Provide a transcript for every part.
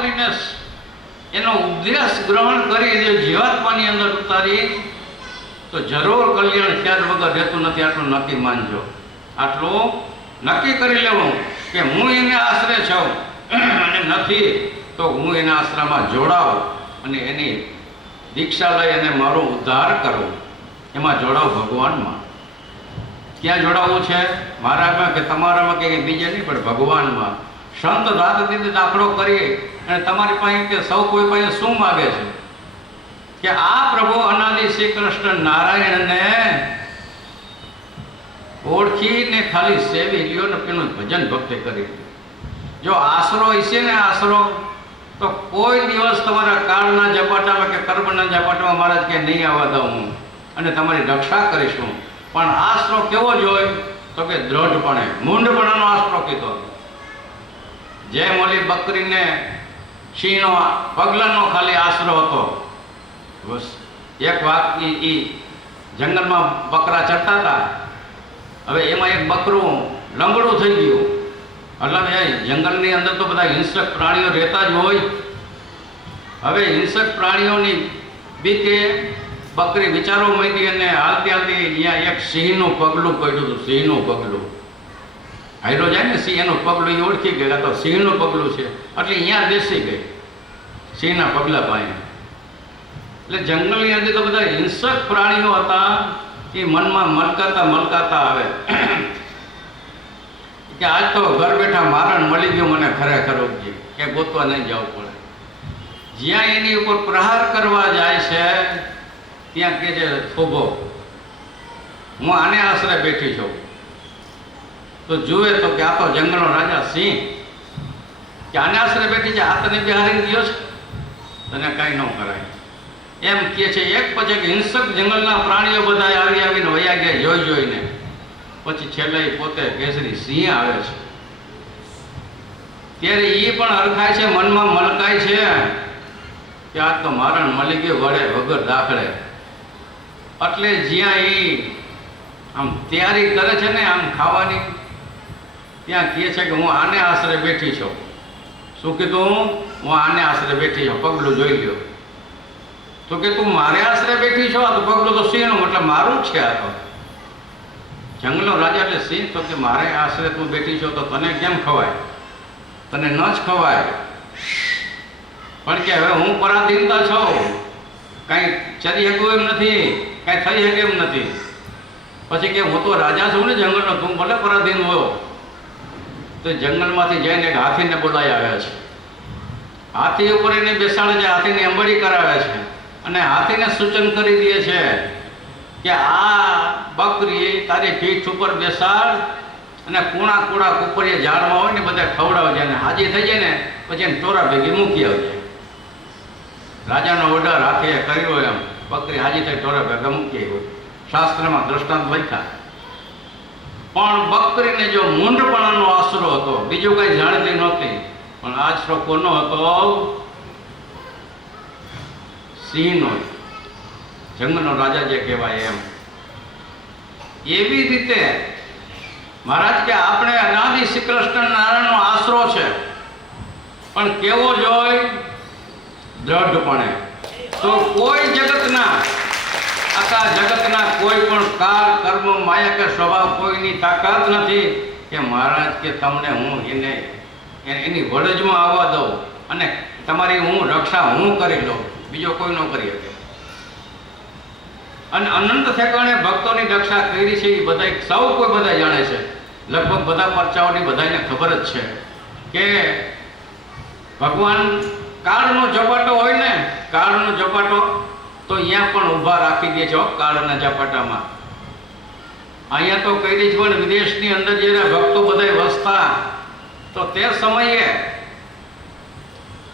કરીને એનો ઉપદેશ ગ્રહણ કરી જે જીવાત્માની અંદર ઉતારી તો જરૂર કલ્યાણ ખ્યાલ વગર રહેતું નથી. આટલું નક્કી માનજો, આટલું નક્કી કરી લેવું કે હું એને આશરે છું અને નથી તો હું એના આશ્રમમાં જોડાઉં અને એની દીક્ષા લઈ અને મારો ઉદ્ધાર કરું. એમાં જોડાવ ભગવાનમાં. ક્યાં જોડાવવું છે? મારામાં કે તમારામાં કે બીજે નહીં, પણ ભગવાનમાં. સંત રાત દીદી દાખલો કરી અને તમારી પાસે કે સૌ કોઈ પાસે શું માગે છે કે આ પ્રભુ અનાદિ શ્રી કૃષ્ણ નારાયણને ઓળખીને ખાલી સેવી લ્યો ને પેલું ભજન ભક્તિ કરી. જો આશરો હશે ને આશરો, તો કોઈ દિવસ તમારા કાળના ઝપાટામાં કે કર્મના ઝપાટામાં મહારાજ કે નહીં આવવા દઉં હું અને તમારી રક્ષા કરીશું. પણ આશરો કેવો જોઈ? તો કે દ્રઢપણે, મૂંઢપણાનો આશરો કીધો. જેમ ઓલી બકરીને સિંહનો પગલાનો ખાલી આશરો હતો. બસ એક વાત એ જંગલમાં બકરા ચરતા હતા. હવે એમાં એક બકરું લંગડું થઈ ગયું. એટલે એ જંગલની અંદર તો બધા હિંસક પ્રાણીઓ રહેતા જ હોય. હવે હિંસક પ્રાણીઓની બીકે બકરી વિચારો માંડી અને હાલતી હાલતી અહીંયા એક સિંહનું પગલું પડ્યું હતું. સિંહનું પગલું હાઈલો જાય ને સિંહ, એનું પગલું એ ઓળખી ગયા તો સિંહનું પગલું છે એટલે અહીંયા બેસી ગઈ સિંહના પગલા પાસે. એટલે જંગલની અંદર તો બધા હિંસક પ્રાણીઓ હતા. એ મનમાં મલકાતા આવે કે આજ તો ઘર બેઠા મારણ મળી ગયું મને ખરેખર કે ગોતવા નહીં જવું પડે. જ્યાં એની ઉપર પ્રહાર કરવા જાય છે ત્યાં કે છે થોભો, હું આને આશરે બેઠી છું. તો જુએ તો કે આ તો જંગલનો રાજા સિંહ, કે આને આશરે બેઠી છે, આ તને બિહારી ગયો છે, તને કાંઈ ન કરાય એમ કહે છે. એક પછી એક હિંસક જંગલના પ્રાણીઓ બધા આવીને વયા ગયા જોઈને. પછી છેલ્લે પોતે કેસરી સિંહ આવે છે. ત્યારે એ પણ હરખાય છે, મનમાં મલકાય છે કે આજ તો મારણ મળી ગયું વડે વગર દાખલે. એટલે જ્યાં એ આમ તૈયારી કરે છે ને આમ ખાવાની, ત્યાં કહે છે કે હું આને આશરે બેઠી છું. શું કીધું? હું આને આશરે બેઠી છું. પગલું જોઈ લ્યો. તો કે તું મારે આશરે બેઠી છો? આ તો પગલું તો સિંહનું, મતલબ મારું જ છે. આ તો જંગલનો રાજા એટલે સિંહ. તો કે મારે આશરે તું બેઠી છો તો તને કેમ ખવાય? તને ન જ ખવાય. પણ કે હવે હું પરાધીનતા છું, કાંઈ ચરી શકું એમ નથી, કાંઈ થઈ શકે એમ નથી. પછી કે હું તો રાજા છું ને જંગલનો, તું ભલે પરાધીન હોય. તો જંગલમાંથી જઈને એક હાથીને બોલાવી આવ્યા છે. હાથી ઉપર એને બેસાડે છે, હાથીને અંબડી કરાવે છે અને હાથીને સૂચન કરી દે છે કે આ બકરી તારી પીઠ ઉપર બેસાડ અને કૂણા કુપરીએ ઝાડમાં હોય ને બધા ખવડાવજે અને હાજી થઈ જાય ને પછી એને ટોરા ભેગી મૂકી આવજે. રાજાનો ઓર્ડર હાથીએ કર્યો એમ બકરી હાજી થઈ ટોરા ભેગા મૂકી આવ્યો. શાસ્ત્રમાં દ્રષ્ટાંત લખ્યા. પણ બકરીને જો મૂંઢપણાનો આશરો હતો, બીજું કંઈ જાણતી નહોતી, પણ આશરો કોનો હતો? સિંહનો, જંગલનો રાજા જે કહેવાય એમ. એવી રીતે મહારાજ કે આપણે અનાદિ શ્રી કૃષ્ણ નારાયણનો આશરો છે, પણ કેવો જોઈ? દ્રઢપણે. તો કોઈ જગતના, આખા જગતના કોઈ પણ કાળ કર્મ માયા કે સ્વભાવ કોઈની તાકાત નથી કે મહારાજ કે તમને હું એની વડજમાં આવવા દઉં અને તમારી હું રક્ષા હું કરી લઉં, બીજો કોઈ ન કરી શકે. અને અનંત ઠેકાણે ભક્તોની રક્ષા કરી છે એ બધા સૌ કોઈ બધા જાણે છે. લગભગ બધા પરચાઓની બધાને ખબર જ છે કે ભગવાન કાળનો ઝપાટો હોય ને, કાળનો ઝપાટો તો અહીંયા પણ ઊભા રાખી દે છે કાળના ઝપાટામાં. અહીંયા તો કઈ જ પણ વિદેશની અંદર જે ભક્તો બધા વસતા તો તે સમયે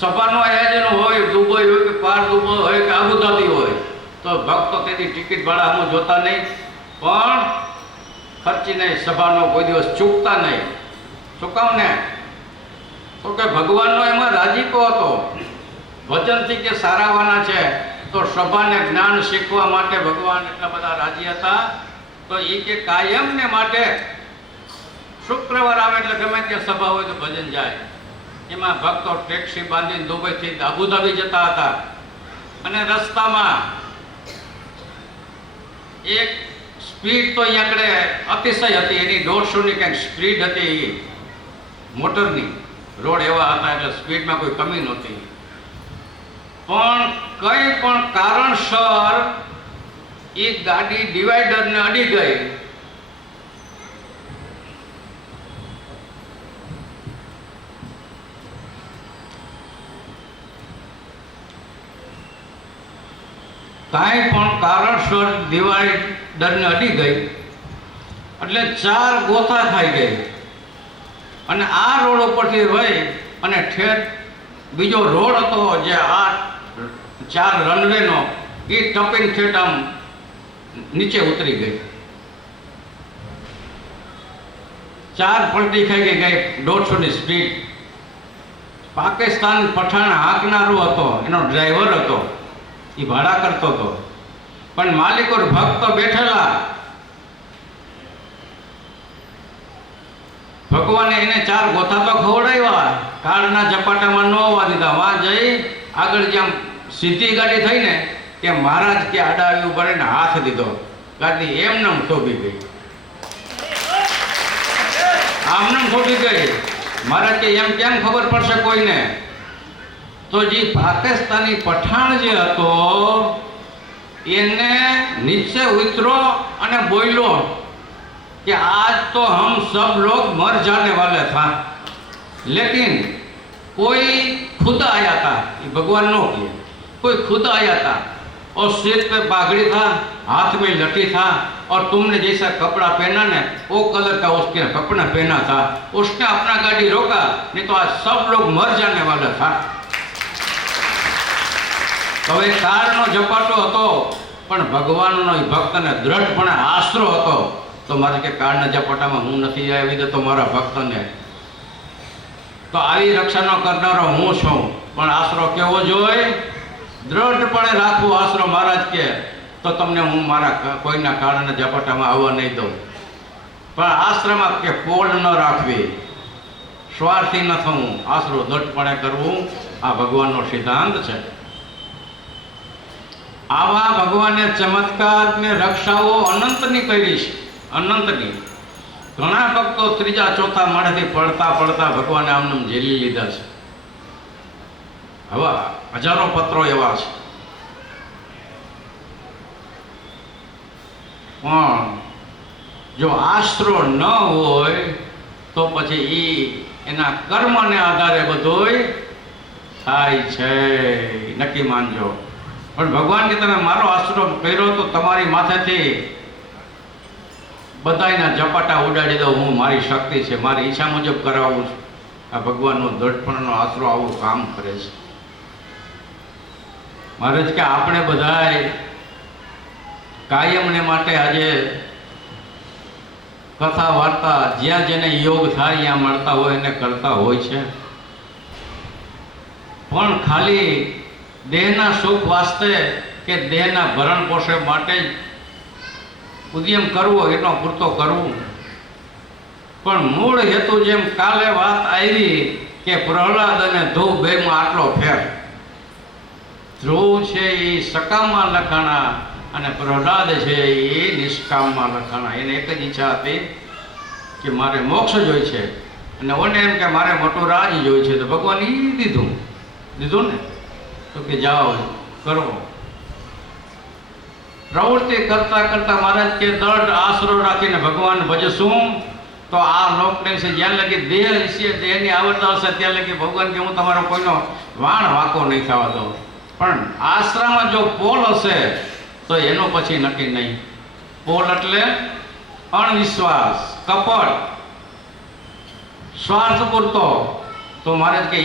સભાનું આયોજન હોય, દુબઈ હોય કે પાર દુબઈ હોય કે આબુધાબી હોય, તો ભક્તો તેની ટિકિટ ભાડા હું જોતા નહીં, પણ ખર્ચીને સભાનો કોઈ દિવસ ચૂકતા નહીં. શું કામ ને? તો કે ભગવાનનો એમાં રાજીપો હતો. વચનથી કે સારાવાના છે તો સભાને જ્ઞાન શીખવા માટે ભગવાન એટલા બધા રાજી હતા. તો એ કે કાયમને માટે શુક્રવાર આવે એટલે ગમે ત્યાં સભા હોય તો ભજન જાય. એમાં ભક્તો ટેક્સી બાંધીને દુબઈથી અબુધાબી જતા હતા અને રસ્તામાં એક સ્પીડ તો અહીંયા અતિશય હતી, એની 150ની કંઈક સ્પીડ હતી મોટરની. રોડ એવા હતા એટલે સ્પીડમાં કોઈ કમી નહોતી, પણ કંઈ પણ કારણસર એ ગાડી ડિવાઈડરને અડી ગઈ. કાંઈ પણ કારણસર ડિવાઈડરને અડી ગઈ એટલે 4 ગોથા ખાઈ ગઈ અને આ રોડ ઉપરથી વહી અને ઠેઠ બીજો રોડ હતો જે આ 4 રનવેનો, એ ટપીને ઠેઠ આમ નીચે ઉતરી ગઈ. 4 પલટી ખાઈ ગઈ 150ની સ્પીડ. પાકિસ્તાન પઠાણ હાંકનારો હતો, એનો ડ્રાઈવર હતો, એ ભાડા કરતો હતો, પણ માલિક ઓર ભક્ત બેઠેલા. ભગવાને એને 4 ગોથા તો ખવડાવ્યા, કાળના ઝપાટામાં ન હોવા દીધા. વાં જઈ આગળ જ્યાં સીધી ગાડી થઈ ને ત્યાં મહારાજ કે આડા આવી ઉપર એને હાથ દીધો, ગાડી એમને થોભી ગઈ, આમને થોભી ગઈ. મહારાજ કે એમ કેમ ખબર પડશે કોઈને? તો જે પાકિસ્તાની પઠાણ જે હતો એને નીચે ઉતરો અને બોલ્યો कि आज तो हम सब लोग मर जाने वाले था, लेकिन कोई खुद आया था, ये भगवान नो किया, कोई खुद आया था और सिर पे पागड़ी था, हाथ में लठी था, और तुमने जैसा कपड़ा पहना ने वो कलर का उसके कपड़ा पहना था, उसने अपना गाड़ी रोका, नहीं तो आज सब लोग मर जाने वाला था. तो ये कारनो झपाटो હતો પણ ભગવાનનો ભક્તને દ્રઢપણે આશરો હતો. તો મારે કે કાળના ઝપાટામાં હું નથી આવી દેતો મારા ભક્તને, તો આવી રક્ષા ન કરનારો હું છું, પણ આશરો કેવો જોઈએ? દ્રઢપણે રાખવો આશરો. મહારાજ કે તો તમને હું મારા કોઈના કાળના ઝપાટામાં આવવા નહીં દઉં. પણ આશ્રમમાં કે પોળ ન રાખવી, સ્વાર્થી ન થવું, આશરો દ્રઢપણે કરવું, આ ભગવાનનો સિદ્ધાંત છે. આવા ભગવાને ચમત્કારને રક્ષાઓ અનંતની કરી છે, અનંતની. ઘણા ભક્તો 3જા 4થા માળેથી પડતા પડતા ભગવાને આમને ઝેલી લીધા છે. હવે હજારો પત્રો એવા છે, પણ જો આશરો ન હોય તો પછી એના કર્મને આધારે બધુંય થાય છે, નક્કી માનજો. પણ ભગવાન કે તમે મારો આશરો કર્યો તો તમારી માથેથી બધાયના ઝપાટા ઉડાડી દઉં, હું મારી શક્તિ છે, મારી ઈચ્છા મુજબ કરાવું છું. આ ભગવાનનો દ્રઢપણનો આશરો આવું કામ કરે છે. મહારાજ કે આપણે બધાય કાયમને માટે આજે કથા વાર્તા જ્યાં જેને યોગ થાય ત્યાં મળતા હોય એને કરતા હોય છે, પણ ખાલી દેહના સુખ વાસ્તે કે દેહના ભરણ પોષણ માટે જ ઉદ્યમ કરવો, એટલો પૂરતો કરવું. પણ મૂળ હેતુ જેમ કાલે વાત આવી કે પ્રહલાદ અને ધ્રુવ બેમાં આટલો ફેર. ધ્રુવ છે એ સકામમાં લખાણા અને પ્રહલાદ છે એ નિષ્કામમાં લખાણા. એને એક જ ઈચ્છા હતી કે મારે મોક્ષ જોઈએ છે, અને ઓને એમ કે મારે મોટું રાજ જોઈએ છે. તો ભગવાન એ દીધું ને, તો કે જાઓ કરો. પ્રવૃત્તિ કરતા કરતા મહારાજ કે દૃઢ આશરો રાખીને ભગવાન ભજશું તો આ લોકને છે જ્યાં લગી દેહ છે, દેહની આવડતા હશે ત્યાં લગી ભગવાન કે હું તમારો કોઈનો વાણ વાંકો નહીં થવા દઉં. પણ આશ્રમમાં જો પોલ હશે તો એનો પછી નક્કી નહીં. પોલ એટલે અણવિશ્વાસ, કપટ, સ્વાર્થ પૂરતો. તો મહારાજ કે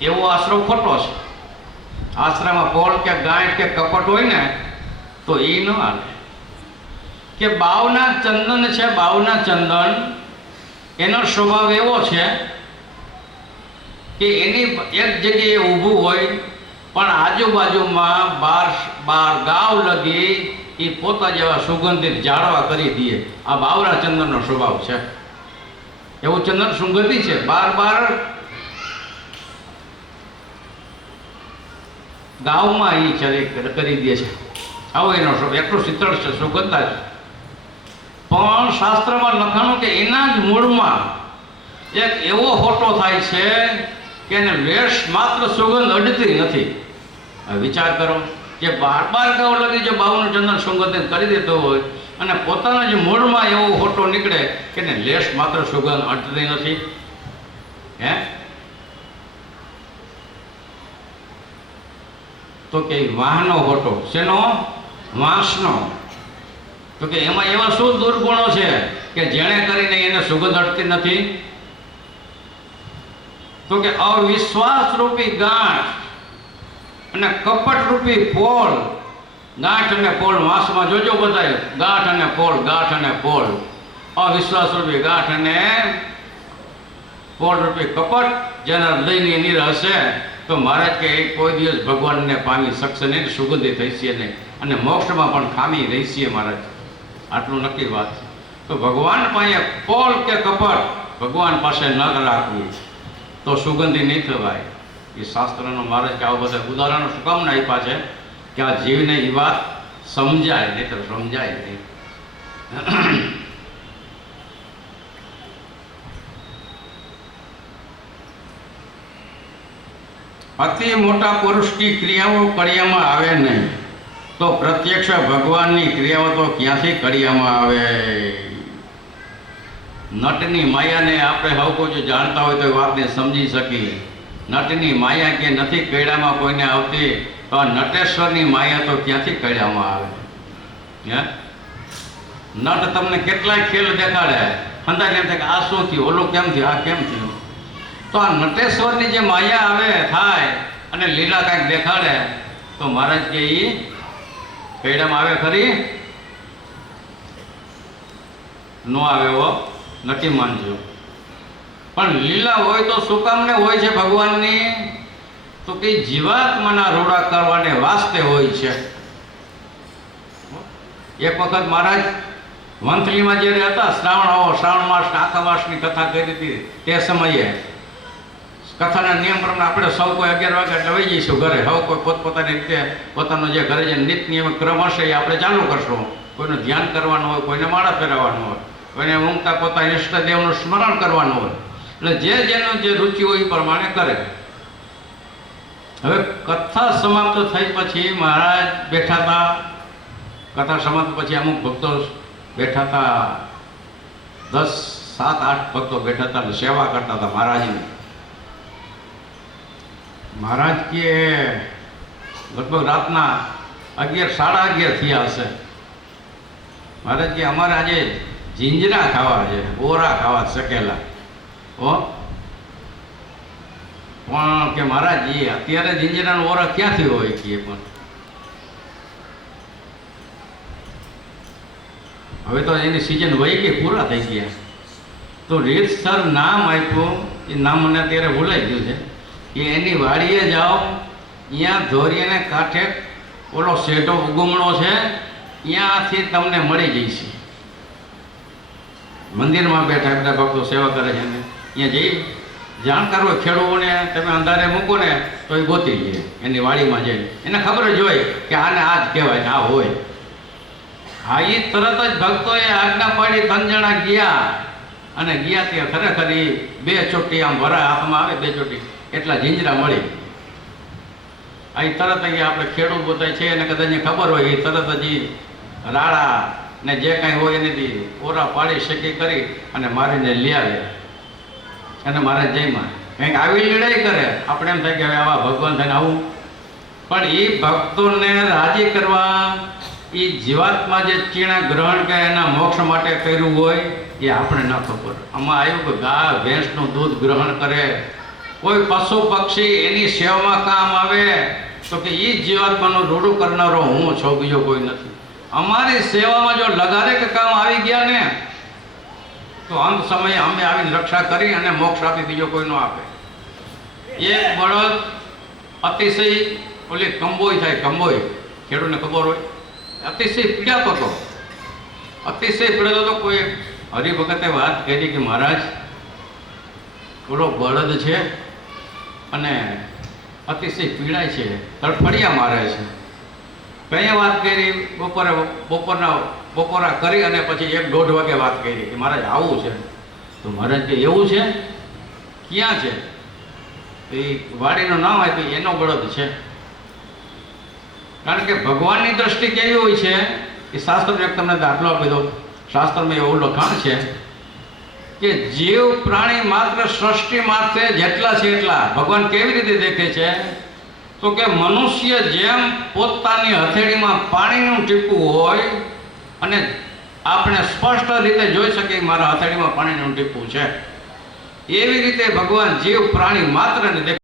એવો આશરો ખોટો છે. આશ્રમમાં પોળ કે ગાંઠ કે કપટ હોય ને તો એ ન હાલે. કે બાવના ચંદન છે, બાવના ચંદન એનો સ્વભાવ એવો છે કે એની એક જગ્યાએ ઊભું હોય પણ આજુબાજુમાં 12 ગાવ લગી એ પોતા જેવા સુગંધિત ઝાડવા કરી દે. આ બાવરા ચંદનનો સ્વભાવ છે. એવું ચંદન સુગંધી છે, બાર બાર ગામમાં એ કરી દે છે. આવો એનો એટલું શીતળ છે, સુગંધા છે. પણ શાસ્ત્રમાં લખાણું કે એના જ મૂળમાં એક એવો હોટો થાય છે કે એને લેશ માત્ર સુગંધ અડતી નથી. હવે વિચાર કરો કે બાર બાર ગાઉ લગી જો બાવનું ચંદન સુગંધિત કરી દેતો હોય અને પોતાના જ મૂળમાં એવો હોટો નીકળે કે એને લેશ માત્ર સુગંધ અડતી નથી. હે તો કે વાહનો હોટો શેનો? વાંસનો. તો કે એમાં એવા શું દુર્ગુણો છે કે જેણે કરીને એને સુગંધ અડતી નથી? તો કે અવિશ્વાસ રૂપી ગાંઠ અને કપટ રૂપી પોળ. ગાંઠ અને પોળ વાંસમાં જોજો બધાય, ગાંઠ અને પોળ, ગાંઠ અને પોળ. અવિશ્વાસ રૂપી ગાંઠ અને પોળ રૂપી કપટ જેના હૃદયની અંદર હશે તો મહારાજ કે એ કોઈ દિવસ ભગવાનને પામી શકશે નહીં, સુગંધી થઈ છે નહીં, અને મોક્ષમાં પણ ખામી રહી છે મહારાજ. આટલું નક્કી વાત છે. તો ભગવાન પાસે પોલ કે કપટ ભગવાન પાસે ન રાખવું તો સુગંધી નહીં થવાય. એ શાસ્ત્રનો મહારાજ કે આવા બધા ઉદાહરણો શું કામ આપ્યા છે કે આ જીવને એ વાત સમજાય, નહીં તો સમજાય નહીં. અતિ મોટા પુરુષની ક્રિયાઓ કડિયામાં આવે નહીં તો પ્રત્યક્ષ ભગવાનની ક્રિયાઓ તો ક્યાંથી કડિયામાં આવે? નટની માયાને આપણે હવ કોઈ જાણતા હોય તો એ વાતને સમજી શકીએ. નટની માયા કે નથી કૈડામાં કોઈને આવતી તો આ નટેશ્વરની માયા તો ક્યાંથી કૈડામાં આવે? હે નટ તમને કેટલાય ખેલ દેખાડે, અંદાજે એમ થાય કે આ શું થયું, ઓલું કેમ થયું, આ કેમ થયું. તો આ નટેશ્વરની જે માયા આવે થાય અને લીલા કાંઈક દેખાડે તો મહારાજ કે એ કૈડામાં આવે ખરી? નો આવે હો, નથી માનજો. પણ લીલા હોય તો શું કામને હોય છે ભગવાનની? તો કે જીવાત્માના રોડા કરવાને વાસ્તે હોય છે. એક વખત મહારાજ વંથલીમાં જ્યારે હતા, શ્રાવણ માસ આખા માસની કથા કરી હતી, તે સમયે કથાના નિયમ પ્રમાણે આપણે સૌ કોઈ 11 વાગે એટલે વહી જઈશું ઘરે. હવે કોઈ પોતપોતાની રીતે પોતાનો જે ઘરે જે નિત નિયમ ક્રમ હશે એ આપણે ચાલુ કરશું. કોઈનું ધ્યાન કરવાનું હોય, કોઈને માળા ફેરવવાનું હોય, કોઈને ઊંઘતા પોતાના ઈષ્ટદેવનું સ્મરણ કરવાનું હોય. એટલે જે જેનું જે રુચિ હોય એ પ્રમાણે કરે. હવે કથા સમાપ્ત થઈ પછી મહારાજ બેઠા હતા. કથા સમાપ્ત પછી અમુક ભક્તો બેઠા હતા, 10, 7, 8 ભક્તો બેઠા હતા, સેવા કરતા હતા મહારાજની. મહારાજ કે લગભગ રાતના 11, 11:30 થયા હશે. મહારાજ કે અમારે આજે જીંજરા ખાવા છે, ઓરા ખાવા શકેલા. હો પણ કે મહારાજ એ અત્યારે જીંજરાનો ઓરા ક્યાંથી હોય કે પણ હવે તો એની સિઝન વહી ગઈ, પૂરા થઈ ગયા. તો રીતસર નામ આપ્યું, એ નામ મને અત્યારે ભૂલાઈ ગયું છે કે એની વાડીએ જાઓ, ત્યાં ધોરીને કાંઠે ઓલો શેઢો ઉગમણો છે, ત્યાંથી તમને મળી જઈશે. મંદિરમાં બેઠા બધા ભક્તો સેવા કરે છે ને ત્યાં જઈ જાણકાર હોય ખેડૂતોને તમે અંધારે મૂકો ને તો એ ગોતી લે એની વાડીમાં જઈને. એને ખબર જ હોય કે આને આ જ કહેવાય ને આ હોય. હા, એ તરત જ ભક્તોએ આજ્ઞા પાડી 3 જણા ગયા અને ગયા ત્યાં ખરેખર એ 2 ચોટી આમ ભરા હાથમાં આવે, 2 ચોટી એટલા જીંજરા મળી. અહીં તરત અહીંયા આપણે ખેડૂત બધા છે એને કદાચ ખબર હોય એ તરત જ રાડા ને જે કાંઈ હોય એની ઓરા પાડી શેકી કરી અને મારીને લઈ આવે અને મારે જયમાં કંઈક આવી લડાઈ કરે. આપણે એમ થાય કે હવે આવા ભગવાન થઈને આવું. પણ એ ભક્તોને રાજી કરવા એ જીવાત્મા જે ચીણા ગ્રહણ કે એના મોક્ષ માટે કર્યું હોય એ આપણે ન ખબર. આમાં આવ્યું કે ગાય ભેંસનું દૂધ ગ્રહણ કરે, કોઈ પશુ પક્ષી એની સેવામાં કામ આવે તો કે એ જીવાત્માનું રૂડું કરનારો હું છું, બીજો કોઈ નથી. અમારી સેવામાં જો લગારે કે કામ આવી ગયા ને તો અંત સમયે અમે આવીને રક્ષા કરી અને મોક્ષ આપી, બીજો કોઈ ન આપે. એક બળદ અતિશય ઓલી કંબોઈ થાય, કંબોઈ ખેડૂતને ખબર હોય, અતિશય પીડાતો હતો, અતિશય પીડાતો હતો. કોઈ હરિભગતે વાત કરી કે મહારાજ ઓલો બળદ છે અને અતિશય પીડાય છે, તડફડિયા મારે છે. કંઈ વાત કરી બપોરા કરી અને પછી 1-1:30 વાગે વાત કરી કે મહારાજ આવું છે. તો મહારાજ કે એવું છે, ક્યાં છે? એ વાડીનું નામ આપ્યું, એનો બળદ છે. કારણ કે ભગવાનની દ્રષ્ટિ કેવી હોય છે એ શાસ્ત્રનો એક તમને દાખલો આપી દો. શાસ્ત્રમાં એવું લખાણ છે કે જીવ પ્રાણી માત્ર સૃષ્ટિ માત્ર જેટલા છે એટલા ભગવાન કેવી રીતે દેખે છે? તો કે મનુષ્ય જેમ પોતાની હથેળીમાં પાણીનું ટીપું હોય અને આપણે સ્પષ્ટ રીતે જોઈ શકીએ મારા હથેળીમાં પાણીનું ટીપું છે, એવી રીતે ભગવાન જીવ પ્રાણી માત્રને દેખે.